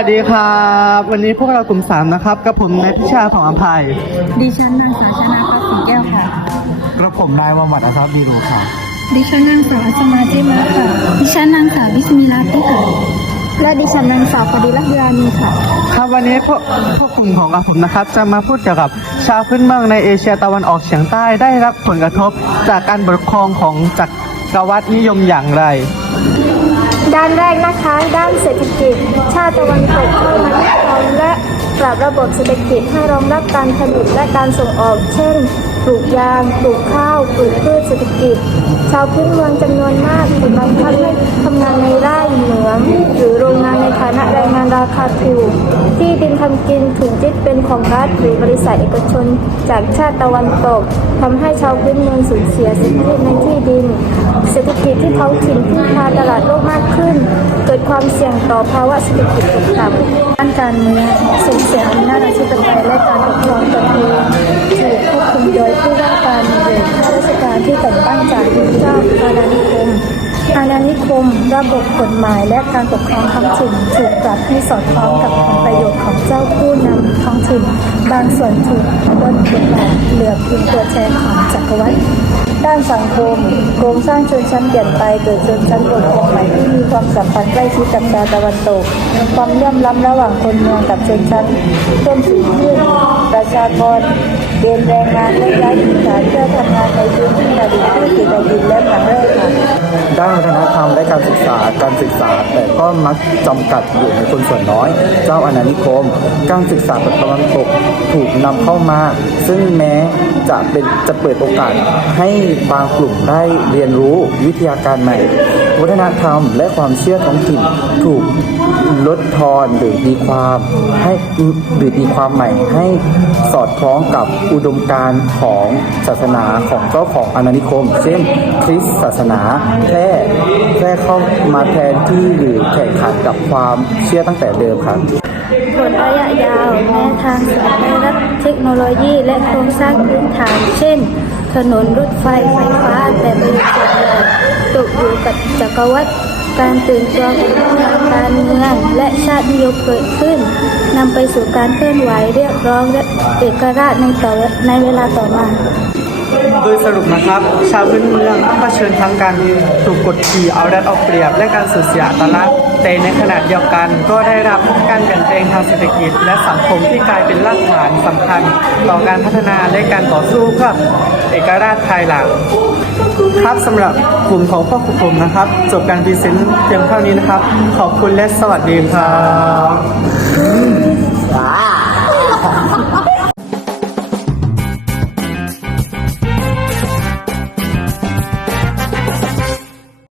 สวัสดีครับ วันนี้พวกเรากลุ่มสามนะครับกับผมนายพิชาของอภัยดิฉันนางสาวชนะพัฒน์สีแก้วค่ะ กระผมนายมามัดนะครับดีรูค่ะ ดิฉันนางสาวอัศมาจิมาค่ะ ดิฉันนางสาววิสมิลาติค่ะ และดิฉันนางสาวปดิลักษยานีค่ะ ครับวันนี้พวกพวกกลุ่มของกับผมนะครับ จะมาพูดเกี่ยวกับชาวพื้นเมืองในเอเชียตะวันออกเฉียงใต้ได้รับผลกระทบจากการปกครองของจักรวรรดินิยมอย่างไร ด้านแรกนะคะ ด้านเศรษฐกิจชา ติตะวันตกเข้ามายึดครองและปรับระบบเศรษฐกิจให้รองรับการผลิตและการส่งออก เช่น ปลูกยาง ปลูกข้าว ปลูกพืชเศรษฐกิจ ชาวพื้นเมืองจำนวนมากถูกบังคับให้ทำงานในไร่เหมืองหรือโรงงานในฐานะแรงงานราคาถูก ที่ดินทำกินถูกยึดเป็นของรัฐหรือบริษัทเอกชน จากชาติตะวันตกทำให้ชาวพื้นเมืองสูญเสียสิทธิในที่ดิน เศรษฐกิจที่ท้องถิ่นพึ่งพาตลาดโลกมากขึ้น ความเสี่ยงต่อภาวะเศรษฐกิจตกต่ำด้านการเมืองส่งเสียอำนาจอธิปไตยและการปกครองตนเองถูกควบคุมโดยผู้ว่าการหรือข้าราชการที่แต่งตั้งจากเจ้าอาณานิคมอาณานิคม ระบบกฎหมายและการปกครองท้องถิ่นถูกปรับให้สอดคล้องกับผลประโยชน์ของเจ้าผู้นำท้องถิ่น บางส่วนถูกลดบทบาทเหลือเพียงตัวแทนของจักรวรรดิด้านสังคมโครงสร้างชนชั้นเปลี่ยนไปเกิดชนชั้นปกครองใหม่ ความสัมพันธ์ใกล้ชิดกับชาวตะวันตก ความเลื่อมล้ำระหว่างคนเมืองกับชนชั้นเพิ่มสูงขึ้นประชากรเกณฑ์แรงงานและย้ายถิ่นฐานเพื่อทำงานในพื้นที่นาดินที่ติดดินและเมืองแร่ค่ะด้านวัฒนธรรมและการศึกษาการศึกษาแต่ก็มักจำกัดอยู่ในคนส่วนน้อย เจ้าอาณานิคม การศึกษาแบบตะวันตกถูกนำเข้ามา ซึ่งแม้จะเป็นจะเปิดโอกาสให้บางกลุ่มได้เรียนรู้วิทยาการใหม่ วัฒนธรรม และความเชื่อท้องถิ่นถูกลดทอนหรือดีความให้หรือดีความใหม่ให้สอดคล้องกับอุดมการณ์ของศาสนาของเจ้าของอาณานิคม เช่นคริสต์ศาสนาแพร่แพร่เข้ามาแทนที่หรือแข่งขันกับความเชื่อตั้งแต่เดิมครับผลระยะยาวแม้ทางสายได้รับเทคโนโลยีและโครงสร้างพื้นฐาน เช่น ถนนรถไฟไฟฟ้าแต่ประโยชน์ส่วนใหญ่ตกอยู่ กับจักรวรรดิการตื่นตัวของทางการเมืองและชาตินิยมเกิดขึ้นนำไปสู่การเคลื่อนไหวเรียกร้องและเอกราชในต่อในเวลาต่อมา โดยสรุปนะครับ ชาวพื้นเมืองต้องเผชิญทั้งการถูกกดขี่เอารัดเอาเปรียบ และการสูญเสียอัตลักษณ์แต่ในขณะเดียวกันก็ได้รับการเปลี่ยนแปลงทางเศรษฐกิจ และสังคมที่กลายเป็นรากฐานสำคัญ ต่อการพัฒนาและการต่อสู้เพื่อเอกราชภายหลังครับสำหรับกลุ่มของพวกผมนะครับ จบการพรีเซนต์เพียงเท่านี้นะครับ ขอบคุณและสวัสดีครับ